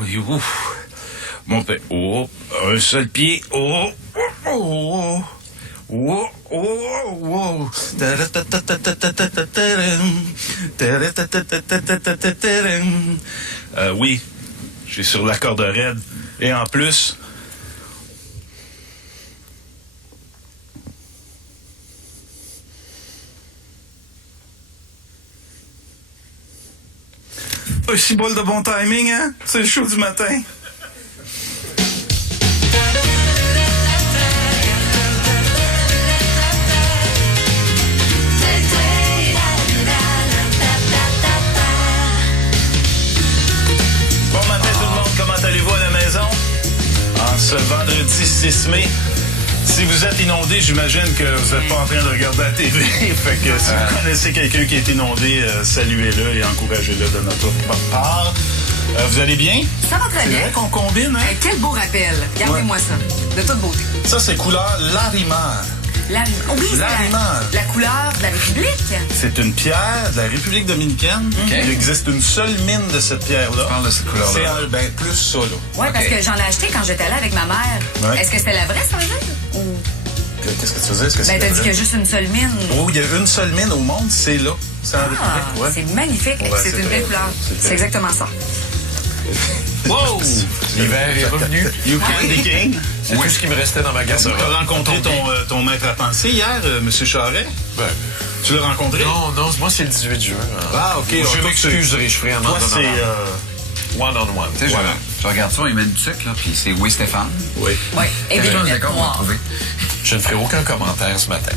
oui, ouf. Montez. Oh, un seul pied. Oh, oh, oh. Oh. Oui, j'ai sur la corde raide. Et en plus... Un cibole de bon timing, hein? C'est le show du matin. Bon matin tout le monde, comment allez-vous à la maison? En ce vendredi 6 mai. Si vous êtes inondé, j'imagine que vous n'êtes pas en train de regarder la TV. Fait que si vous connaissez quelqu'un qui est inondé, saluez-le et encouragez-le de notre part. Vous allez bien? Ça va très bien. C'est vrai qu'on combine, hein? Quel beau rappel. Regardez-moi ça. De toute beauté. Ça, c'est couleur Larimar. Oui, c'est Larimar. la couleur de la République. C'est une pierre de la République dominicaine. Okay. Il existe une seule mine de cette pierre-là. Je parle de cette couleur-là. C'est plus ça, là. Oui, parce que j'en ai acheté quand j'étais là avec ma mère. Ouais. Est-ce que c'était la vraie, ça veut dire? Ou... Qu'est-ce que tu veux dire? Est-ce que c'est Ben, t'as dit vrai? qu'il y a juste une seule mine. Oh, il y a une seule mine au monde, c'est là. C'est en République, ouais. C'est magnifique. Ouais, c'est c'est une vrai. belle couleur. C'est exactement ça. Wow! L'hiver est revenu. You candy king. C'est tout ce qui me restait dans ma Tu garde-robe. as rencontré ton maître à penser hier, M. Charret? Ben, Tu l'as rencontré? non, moi, c'est le 18 juin. Ah, OK. Je m'excuserai, je ferai un Toi, mandat c'est... one-on-one. Tu sais, je regarde ça, il met du sucre, là, puis c'est oui Stéphane. Oui. Oui. Et Quel des genre de lunettes décor on va noires. trouver? Je ne ferai aucun commentaire ce matin.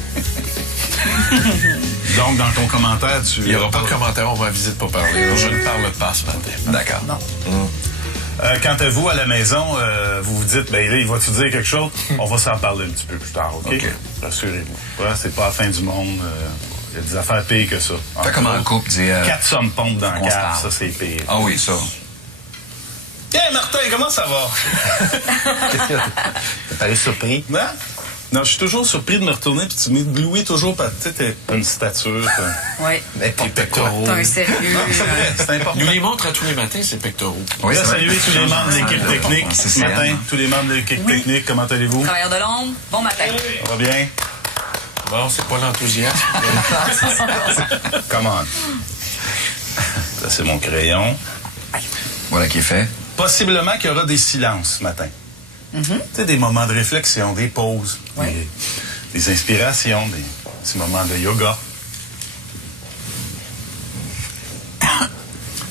Donc, dans ton commentaire, tu... Il n'y aura pas de commentaire, on va aviser de ne pas parler. Alors, je ne parle pas ce matin. D'accord. Non. Quant à vous, à la maison, vous vous dites, ben là, il va-tu dire quelque chose? On va s'en parler un petit peu plus tard, OK? OK. Rassurez-vous. Ouais, c'est pas la fin du monde. Il y a des affaires pires que ça. Fais comme un couple, dis... 4 sommes pompes dans on le se cave, parle. ça, c'est pire. Ah oui, ça. Hey, Martin, comment ça va? T'as paru surpris? Non? Non, je suis toujours surpris de me retourner, puis tu m'éblouis toujours par, tu sais, t'as une stature. Oui. Tes pectoraux. T'as un sérieux. C'est vrai, c'est important. Nous les montre à tous les matins, ces pectoraux. Oui, Je c'est vais saluer tous les membres de l'équipe technique C'est ce matin. CN. Tous les membres de l'équipe technique, comment allez-vous? Travailleur de l'ombre. Bon matin. Ça va bien? Bon, c'est pas l'enthousiasme. Come on. Ça, c'est mon crayon. Voilà qui est fait. Possiblement qu'il y aura des silences ce matin. Tu sais, des moments de réflexion, des pauses, Oui. des inspirations, des petits moments de yoga.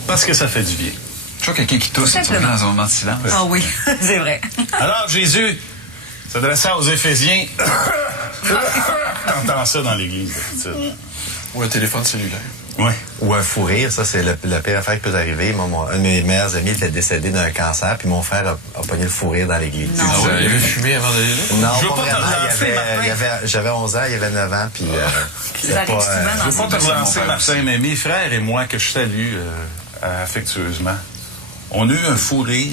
Parce que ça fait du bien. Je vois quelqu'un qui tousse, tu Simplement. reviens dans un moment de silence. Ah oui, c'est vrai. Alors, Jésus s'adressant aux Éphésiens. T'entends ça dans l'église, d'habitude. Ou un téléphone cellulaire. Oui. Ou un fou rire, ça, c'est la pire affaire qui peut arriver. Moi, un de mes meilleurs amis était décédé d'un cancer, puis mon frère a pogné le fou rire dans l'église. Non. Ah ouais, il avait fumé avant d'aller là? Non, Je veux pas pas te vraiment. relancer, Martin. J'avais 11 ans, il avait 9 ans, puis... Ça arrive souvent Je dans veux pas ces te relancer, Martin, mais mes frères et moi, que je salue affectueusement, on a eu un fou rire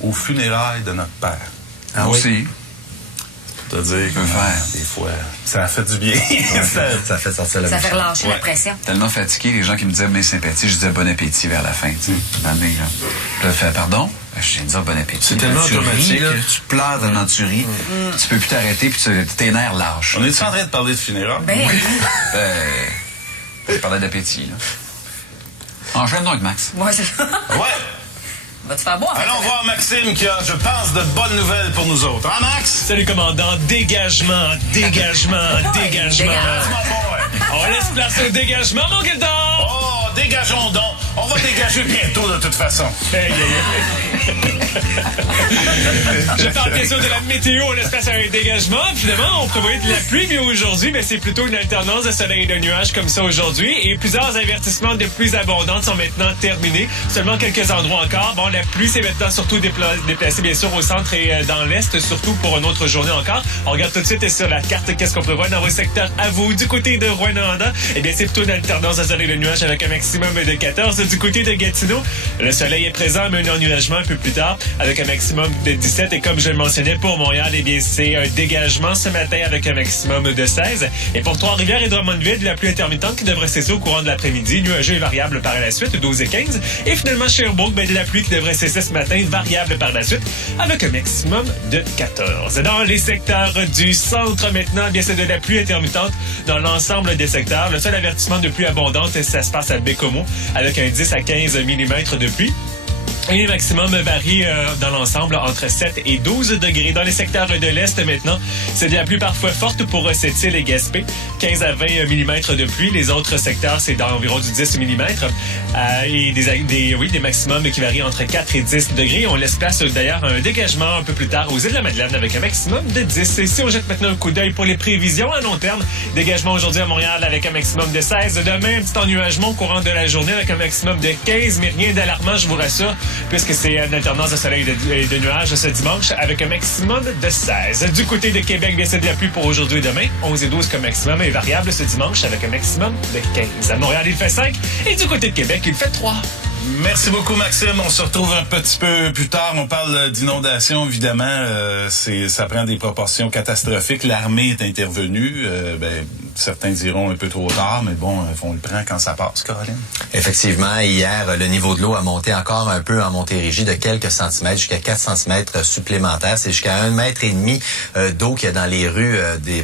aux funérailles de notre père. Ah, aussi. Pour te dire que faire. des fois, ça a fait du bien. Ça fait sortir le Ça fait méchant. relâcher la pression. Tellement fatigué, les gens qui me disaient mes sympathies, je disais bon appétit vers la fin, tu sais. L'année, là. Puis là, je fais pardon? Ben, je viens de dire bon appétit. C'est tellement Tu ris, automatique. là, tu pleures tellement tu ris. Tu peux plus t'arrêter, puis tes nerfs lâchent. On est en train de parler de funérailles? Ben oui. Je parlais d'appétit, là. Enchaîne donc, Max. Moi, c'est... Ouais! Va-tu faire boire? Allons voir Maxime qui a, je pense, de bonnes nouvelles pour nous autres. Hein, Max? Salut commandant, dégagement. Dégage. On laisse place au dégagement, mon Gildor! Oh, dégageons donc. On va dégager bientôt, de toute façon. Aïe, aïe, aïe. Je parle bien sûr de la météo, on laisse place à un dégagement. Finalement, on prévoyait de la pluie, mais aujourd'hui, c'est plutôt une alternance de soleil et de nuages comme ça aujourd'hui. Et plusieurs avertissements de pluies abondantes sont maintenant terminés. Seulement quelques endroits encore. Bon, la pluie s'est maintenant surtout déplacée, bien sûr, au centre et dans l'est, surtout pour une autre journée encore. On regarde tout de suite sur la carte qu'est-ce qu'on prévoit dans vos secteurs à vous. Du côté de Rouyn-Noranda, eh bien, c'est plutôt une alternance de soleil et de nuages avec un maximum de 14. Du côté côté de Gatineau, le soleil est présent, mais un ennuagement un peu plus tard, avec un maximum de 17. Et comme je le mentionnais, pour Montréal, eh bien, c'est un dégagement ce matin avec un maximum de 16. Et pour Trois-Rivières et Drummondville, la pluie intermittente qui devrait cesser au courant de l'après-midi, nuageux et variable par la suite, 12 et 15. Et finalement, Sherbrooke, de la pluie qui devrait cesser ce matin, variable par la suite, avec un maximum de 14. Dans les secteurs du centre maintenant, bien, c'est de la pluie intermittente dans l'ensemble des secteurs. Le seul avertissement de pluie abondante, ça se passe à Bécomo, avec un 10 à 15 mm de pluie. Et les maximums varient dans l'ensemble entre 7 et 12 degrés. Dans les secteurs de l'Est maintenant, c'est de la pluie parfois forte pour Sept-Îles et Gaspé. 15 à 20 mm de pluie. Les autres secteurs, c'est d'environ du 10 mm. Et des maximums qui varient entre 4 et 10 degrés. On laisse place d'ailleurs à un dégagement un peu plus tard aux îles de la Madeleine avec un maximum de 10. Et si on jette maintenant un coup d'œil pour les prévisions à long terme, dégagement aujourd'hui à Montréal avec un maximum de 16. Demain, un petit ennuagement au courant de la journée avec un maximum de 15, mais rien d'alarmant, je vous rassure, puisque c'est une alternance de soleil et de nuages ce dimanche avec un maximum de 16. Du côté de Québec, bien, c'est de la pluie pour aujourd'hui et demain. 11 et 12 comme maximum et variable ce dimanche avec un maximum de 15. À Montréal, il fait 5 et du côté de Québec, il fait 3. Merci beaucoup, Maxime. On se retrouve un petit peu plus tard. On parle d'inondation, évidemment. Ça prend des proportions catastrophiques. L'armée est intervenue. Certains diront un peu trop tard, mais bon, on le prend quand ça passe, Caroline. Effectivement, hier, le niveau de l'eau a monté encore un peu en Montérégie de quelques centimètres, jusqu'à 4 centimètres supplémentaires. C'est jusqu'à 1,5 mètre d'eau qu'il y a dans les rues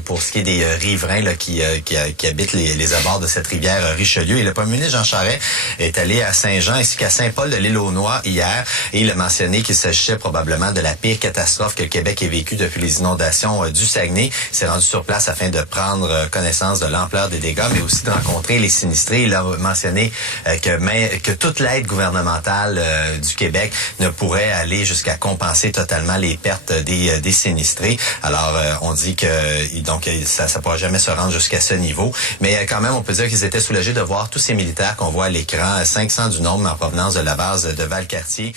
pour ce qui est des riverains là, qui habitent les abords de cette rivière Richelieu. Et le premier ministre Jean Charest est allé à Saint-Jean ainsi qu'à Saint-Paul-de-l'Île-aux-Noix hier. Et il a mentionné qu'il s'agissait probablement de la pire catastrophe que le Québec ait vécue depuis les inondations du Saguenay. Il s'est rendu sur place afin de prendre connaissance de l'ampleur des dégâts, mais aussi de rencontrer les sinistrés. Il a mentionné que toute l'aide gouvernementale du Québec ne pourrait aller jusqu'à compenser totalement les pertes des sinistrés. Alors, on dit que donc ça ne pourra jamais se rendre jusqu'à ce niveau. Mais quand même, on peut dire qu'ils étaient soulagés de voir tous ces militaires qu'on voit à l'écran, 500 du nombre en provenance de la base de Valcartier.